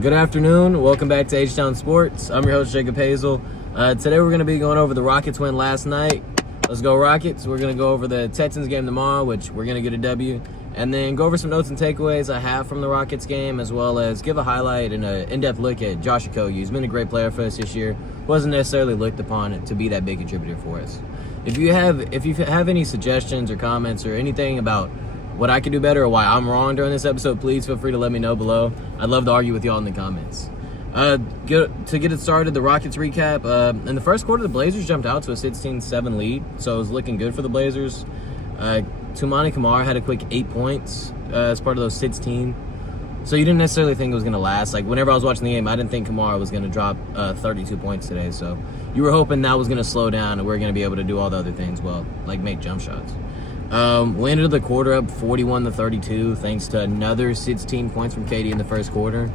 Good afternoon. Welcome back to H-Town Sports. I'm your host, Jacob Hazel. Today we're going to be going over the Rockets win last night. Let's go Rockets. We're going to go over the Texans game tomorrow, which we're going to get a W. And then go over some notes and takeaways I have from the Rockets game, as well as give a highlight and an in-depth look at Josh Okogie. He's been a great player for us this year. Wasn't necessarily looked upon to be that big contributor for us. If you have any suggestions or comments or anything about what I could do better or why I'm wrong during this episode, please feel free to let me know below. I'd love to argue with y'all in the comments. To get it started, the Rockets recap. In the first quarter, the Blazers jumped out to a 16-7 lead, so it was looking good for the Blazers. Toumani Camara had a quick 8 points as part of those 16. So you didn't necessarily think it was going to last. Like, whenever I was watching the game, I didn't think Camara was going to drop 32 points today. So you were hoping that was going to slow down and we're going to be able to do all the other things well, like make jump shots. We ended the quarter up 41-32 thanks to another 16 points from KD in the first quarter.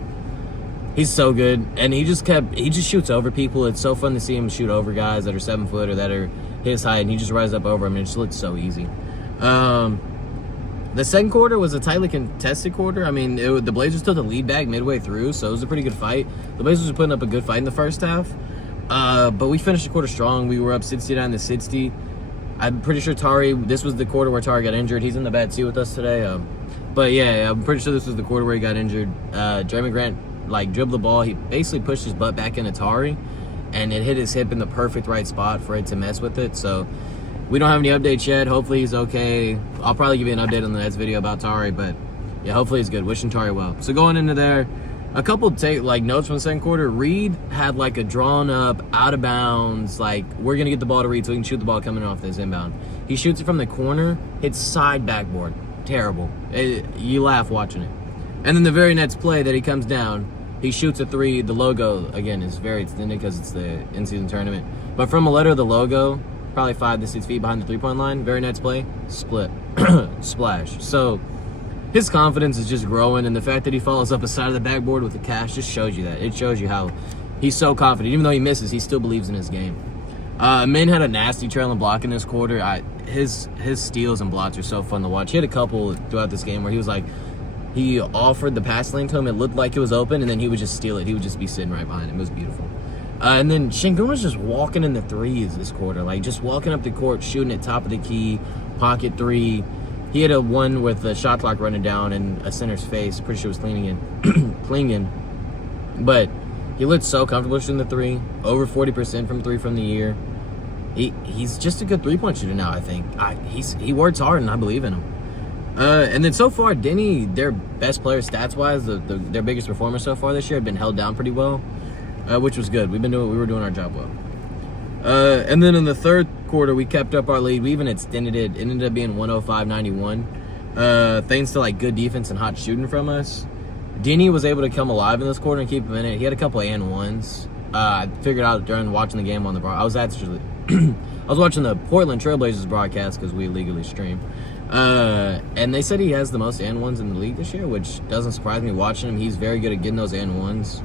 He's so good, and he just shoots over people. It's so fun to see him shoot over guys that are 7 foot or that are his height, and he just rises up over them, and it just looks so easy. The second quarter was a tightly contested quarter. I mean, the Blazers took the lead back midway through, so it was a pretty good fight. The Blazers were putting up a good fight in the first half, but we finished the quarter strong. We were up 69-60. I'm pretty sure this was the quarter where Tari got injured. He's in the bad seat with us today. But yeah, I'm pretty sure this was the quarter where he got injured. Jeremy Grant, dribbled the ball. He basically pushed his butt back into Tari, and it hit his hip in the perfect right spot for it to mess with it. So we don't have any updates yet. Hopefully he's okay. I'll probably give you an update on the next video about Tari, but yeah, hopefully he's good. Wishing Tari well. So going into there, a couple notes from the second quarter. Reed had a drawn up, out of bounds, we're going to get the ball to Reed so he can shoot the ball coming off this inbound. He shoots it from the corner, hits side backboard. Terrible. You laugh watching it. And then the very next play that he comes down, he shoots a three. The logo, again, is very extended because it's the in-season tournament. But from a letter of the logo, probably 5 to 6 feet behind the three-point line, very next play, split. Splash. So his confidence is just growing, and the fact that he follows up a side of the backboard with a cash just shows you that. It shows you how he's so confident. Even though he misses, he still believes in his game. Min had a nasty trailing block in this quarter. His steals and blocks are so fun to watch. He had a couple throughout this game where he offered the pass lane to him. It looked like it was open, and then he would just steal it. He would just be sitting right behind him. It was beautiful. And then Şengün was just walking in the threes this quarter, just walking up the court, shooting at top of the key, pocket three. He had a one with the shot clock running down in a center's face. Pretty sure it was Klingen. But he looked so comfortable shooting the three. Over 40% from three from the year. He's just a good three-point shooter now, I think. He works hard, and I believe in him. And then so far, Denny, their best player stats-wise, their biggest performer so far this year, had been held down pretty well, which was good. We were doing our job well. And then in the third quarter, we kept up our lead. We even extended it. It ended up being 105-91. Thanks to good defense and hot shooting from us. Denny was able to come alive in this quarter and keep him in it. He had a couple of and ones. I figured out during watching the game on the broadcast. I was watching the Portland Trailblazers broadcast because we legally stream. And they said he has the most and ones in the league this year, which doesn't surprise me watching him. He's very good at getting those and ones.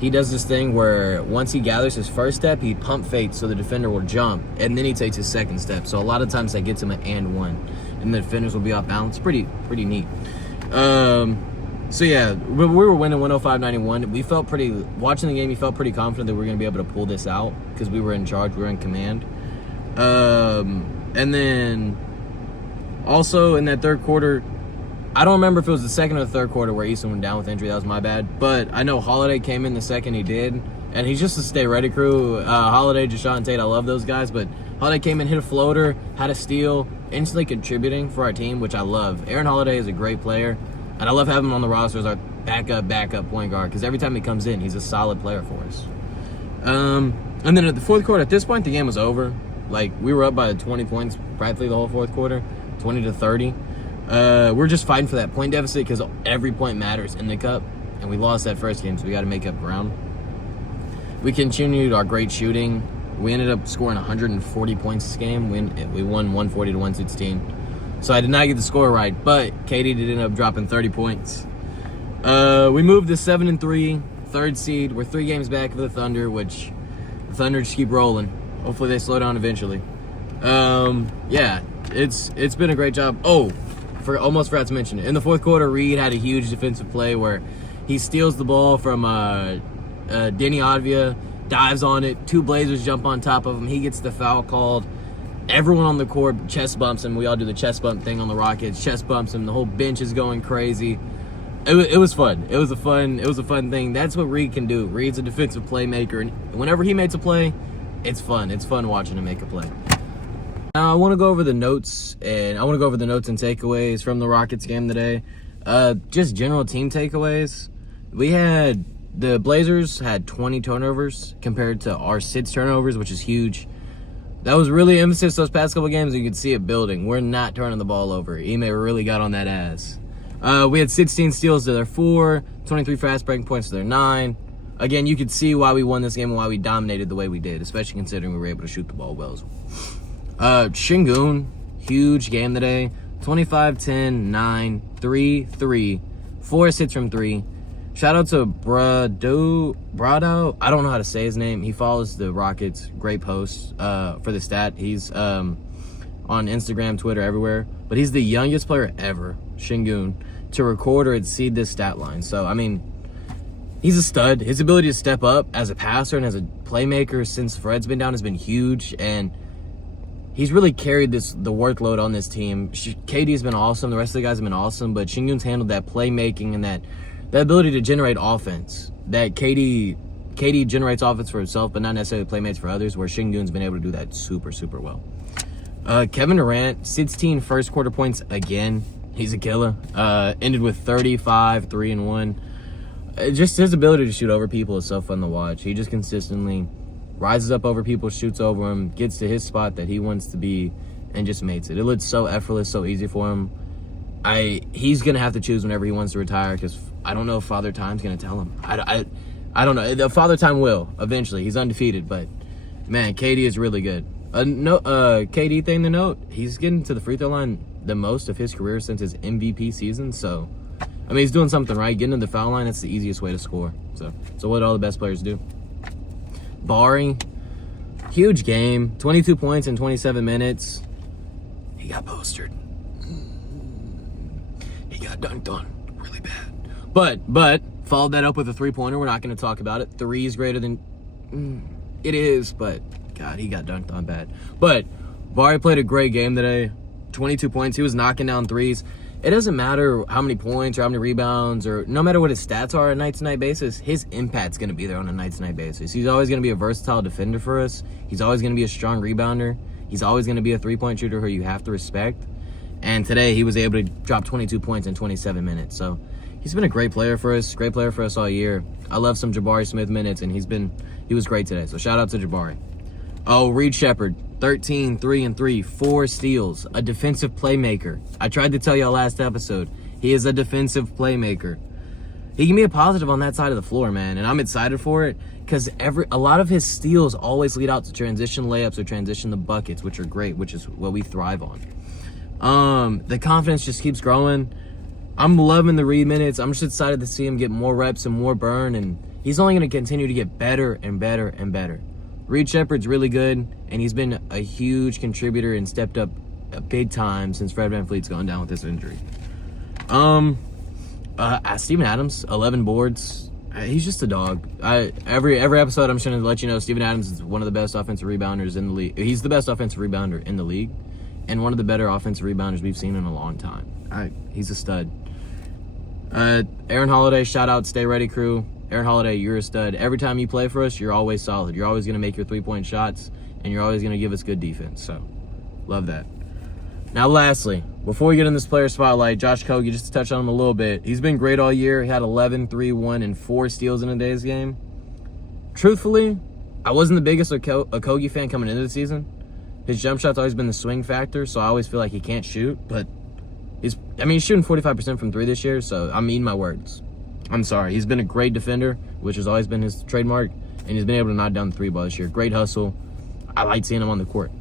He does this thing where once he gathers his first step, he pump fakes so the defender will jump, and then he takes his second step. So a lot of times that gets him an and one, and the defenders will be off balance. Pretty neat. So yeah, we were winning 105-91. We felt watching the game, he felt pretty confident that we were going to be able to pull this out because we were in charge, we were in command. And then also in that third quarter, I don't remember if it was the second or the third quarter where Easton went down with injury. That was my bad. But I know Holiday came in the second he did. And he's just a stay-ready crew. Holiday, Jashawn Tate, I love those guys. But Holiday came in, hit a floater, had a steal, instantly contributing for our team, which I love. Aaron Holiday is a great player. And I love having him on the roster as our backup point guard. Because every time he comes in, he's a solid player for us. And then at the fourth quarter, at this point, the game was over. We were up by 20 points practically the whole fourth quarter, 20-30. We're just fighting for that point deficit because every point matters in the cup, and we lost that first game, so we got to make up ground. We continued our great shooting. We ended up scoring 140 points this game. We won 140-116. So I did not get the score right, but KD did end up dropping 30 points. We moved to 7-3, third seed. We're 3 games back of the Thunder, which the Thunder just keep rolling. Hopefully they slow down eventually. Yeah, it's been a great job. Almost forgot to mention it. In the fourth quarter, Reed had a huge defensive play where He steals the ball from Denny Advia, dives on it. 2 Blazers jump on top of him. He gets the foul called. Everyone on the court chest bumps him. We all do the chest bump thing on the Rockets. Chest bumps him. The whole bench is going crazy. It was fun. It was a fun thing. That's what Reed can do. Reed's a defensive playmaker, and whenever he makes a play, it's fun. It's fun watching him make a play. Now I want to go over the notes and takeaways from the Rockets game today. Just general team takeaways. The Blazers had 20 turnovers compared to our 6 turnovers, which is huge. That was really emphasis those past couple games, and you could see it building. We're not turning the ball over. Ime really got on that ass. We had 16 steals to their 4, 23 fast breaking points to their 9. Again, you could see why we won this game and why we dominated the way we did, especially considering we were able to shoot the ball well. Şengün, huge game today. 25, 10, 9, 3, 3, 4 assists from 3. Shout out to Brado. I don't know how to say his name. He follows the Rockets. Great post for the stat. He's on Instagram, Twitter, everywhere. But he's the youngest player ever, Şengün, to record or exceed this stat line. So, I mean, he's a stud. His ability to step up as a passer and as a playmaker since Fred's been down has been huge. And he's really carried the workload on this team. KD's been awesome. The rest of the guys have been awesome. But Şengün's handled that playmaking and that ability to generate offense. That KD generates offense for himself, but not necessarily playmates for others, where Şengün's been able to do that super, super well. Kevin Durant, 16 first quarter points again. He's a killer. Ended with 35, 3 and 1. Just his ability to shoot over people is so fun to watch. He just consistently rises up over people, shoots over them, gets to his spot that he wants to be, and just makes it. It looks so effortless, so easy for him. He's going to have to choose whenever he wants to retire, because I don't know if Father Time's going to tell him. I don't know. The Father Time will, eventually. He's undefeated, but, man, KD is really good. KD thing to note, he's getting to the free throw line the most of his career since his MVP season, so, I mean, he's doing something right. Getting to the foul line, that's the easiest way to score. So what all the best players do. Bari, huge game, 22 points in 27 minutes. He got postered. He got dunked on really bad. But followed that up with a 3-pointer. We're not going to talk about it. 3 is greater than it is, but God, he got dunked on bad. But Bari played a great game today. 22 points. He was knocking down 3s. It doesn't matter how many points or how many rebounds, or no matter what his stats are on a night-to-night basis, his impact's going to be there on a night-to-night basis. He's always going to be a versatile defender for us. He's always going to be a strong rebounder. He's always going to be a 3-point shooter who you have to respect. And today he was able to drop 22 points in 27 minutes. So he's been a great player for us all year. I love some Jabari Smith minutes, and he was great today. So shout out to Jabari. Oh, Reed Shepherd, 13, 3 and 3, 4 steals, a defensive playmaker. I tried to tell y'all last episode, he is a defensive playmaker. He can be a positive on that side of the floor, man, and I'm excited for it because a lot of his steals always lead out to transition layups or transition to buckets, which are great, which is what we thrive on. The confidence just keeps growing. I'm loving the Reed minutes. I'm just excited to see him get more reps and more burn, and he's only going to continue to get better and better and better. Reed Shepherd's really good, and he's been a huge contributor and stepped up a big time since Fred VanVleet's gone down with this injury. Steven Adams, 11 boards. He's just a dog. Every episode I'm just going to let you know Steven Adams is one of the best offensive rebounders in the league. He's the best offensive rebounder in the league, and one of the better offensive rebounders we've seen in a long time. He's a stud. Aaron Holiday, shout out, stay ready, crew. Aaron Holiday, you're a stud. Every time you play for us, you're always solid. You're always going to make your 3-point shots, and you're always going to give us good defense. So, love that. Now, lastly, before we get in this player spotlight, Josh Okogie, just to touch on him a little bit. He's been great all year. He had 11, 3, 1, and 4 steals in a day's game. Truthfully, I wasn't the biggest Okogie fan coming into the season. His jump shot's always been the swing factor, so I always feel like he can't shoot. But he's shooting 45% from 3 this year, so I'm eating my words. I'm sorry. He's been a great defender, which has always been his trademark, and he's been able to knock down the 3 ball this year. Great hustle. I like seeing him on the court.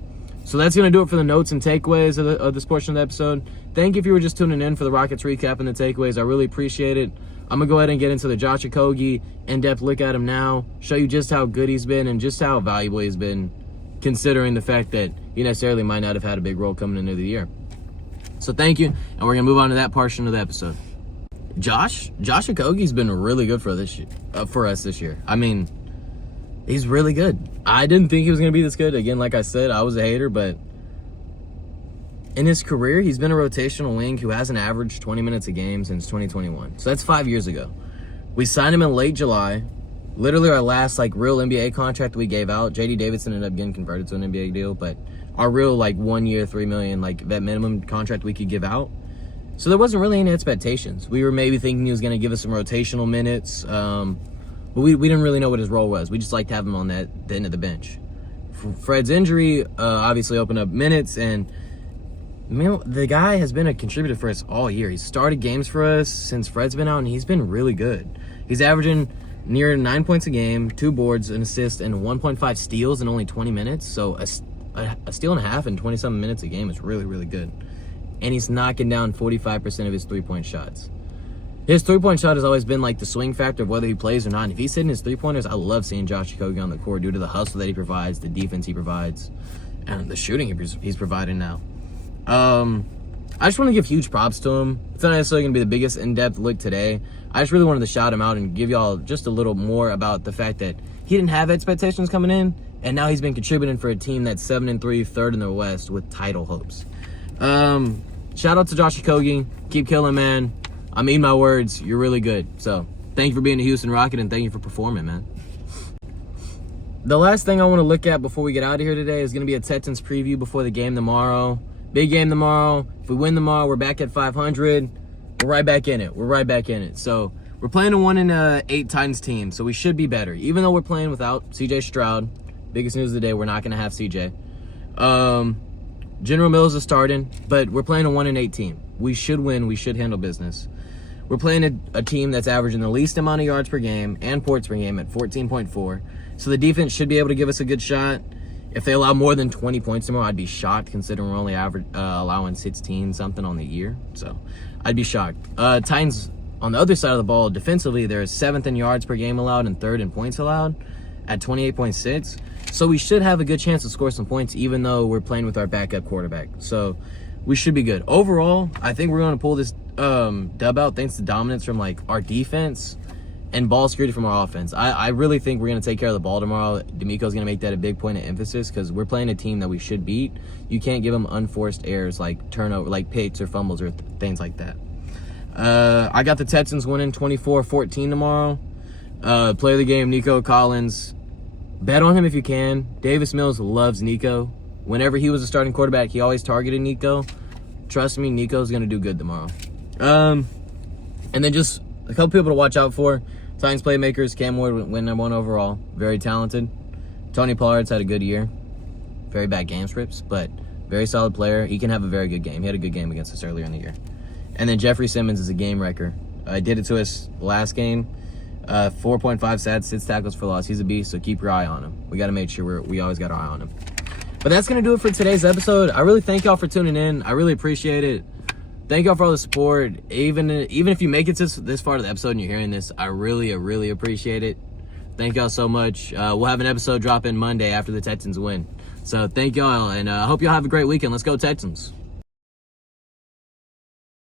So that's going to do it for the notes and takeaways of this portion of the episode. Thank you if you were just tuning in for the Rockets recap and the takeaways. I really appreciate it. I'm going to go ahead and get into the Josh Okogie in-depth look at him now, show you just how good he's been and just how valuable he's been, considering the fact that he necessarily might not have had a big role coming into the year. So thank you, and we're going to move on to that portion of the episode. Josh Okogie's been really good for us this year. I mean, he's really good. I didn't think he was going to be this good. Again, like I said, I was a hater, but in his career, he's been a rotational wing who hasn't averaged 20 minutes a game since 2021. So that's 5 years ago. We signed him in late July. Literally our last real NBA contract we gave out. JD Davidson ended up getting converted to an NBA deal, but our real 1 year, $3 million vet minimum contract we could give out. So there wasn't really any expectations. We were maybe thinking he was going to give us some rotational minutes, but we didn't really know what his role was. We just liked to have him on the end of the bench. Fred's injury obviously opened up minutes, and the guy has been a contributor for us all year. He's started games for us since Fred's been out, and he's been really good. He's averaging near 9 points a game, 2 boards, an assist, and 1.5 steals in only 20 minutes. So a steal and a half in 27 minutes a game is really, really good. And he's knocking down 45% of his three-point shots. His three-point shot has always been the swing factor of whether he plays or not. And if he's hitting his three-pointers, I love seeing Josh Okogie on the court due to the hustle that he provides, the defense he provides, and the shooting he's providing now. I just want to give huge props to him. It's not necessarily going to be the biggest in-depth look today. I just really wanted to shout him out and give y'all just a little more about the fact that he didn't have expectations coming in, and now he's been contributing for a team that's 7-3, third in the West with title hopes. Shout out to Josh Okogie. Keep killing, man. I mean my words. You're really good. So thank you for being a Houston Rocket, and thank you for performing, man. The last thing I want to look at before we get out of here today is going to be a Texans preview before the game tomorrow. Big game tomorrow. If we win tomorrow, we're back at 500. We're right back in it. So we're playing a 1-8 Titans team, so we should be better. Even though we're playing without C.J. Stroud, biggest news of the day, we're not going to have C.J. General Mills is starting, but we're playing a 1-8 team. We should win. We should handle business. We're playing a team that's averaging the least amount of yards per game and points per game at 14.4. So the defense should be able to give us a good shot. If they allow more than 20 points tomorrow, I'd be shocked considering we're only allowing 16 something on the year. So I'd be shocked. Titans on the other side of the ball, defensively, they're 7th in yards per game allowed and 3rd in points allowed at 28.6. So we should have a good chance to score some points even though we're playing with our backup quarterback. So we should be good. Overall, I think we're going to pull this dub out thanks to dominance from our defense and ball security from our offense. I really think we're going to take care of the ball tomorrow. D'Amico's going to make that a big point of emphasis because we're playing a team that we should beat. You can't give them unforced errors like turnover, like picks or fumbles or things like that. I got the Texans winning 24-14 tomorrow. Player of the game, Nico Collins. Bet on him if you can. Davis Mills loves Nico. Whenever he was a starting quarterback, he always targeted Nico. Trust me, Nico's going to do good tomorrow. And then just a couple people to watch out for. Titans playmakers, Cam Ward went #1 overall. Very talented. Tony Pollard's had a good year. Very bad game scripts, but very solid player. He can have a very good game. He had a good game against us earlier in the year. And then Jeffrey Simmons is a game wrecker. Did it to us last game. 4.5 sacks, 6 tackles for loss. He's a beast, so keep your eye on him. We got to make sure we always got our eye on him. But that's going to do it for today's episode. I really thank y'all for tuning in. I really appreciate it. Thank y'all for all the support. Even if you make it this far to the episode and you're hearing this, I really appreciate it. Thank y'all so much. We'll have an episode drop in Monday after the Texans win. So thank y'all, and I hope y'all have a great weekend. Let's go Texans.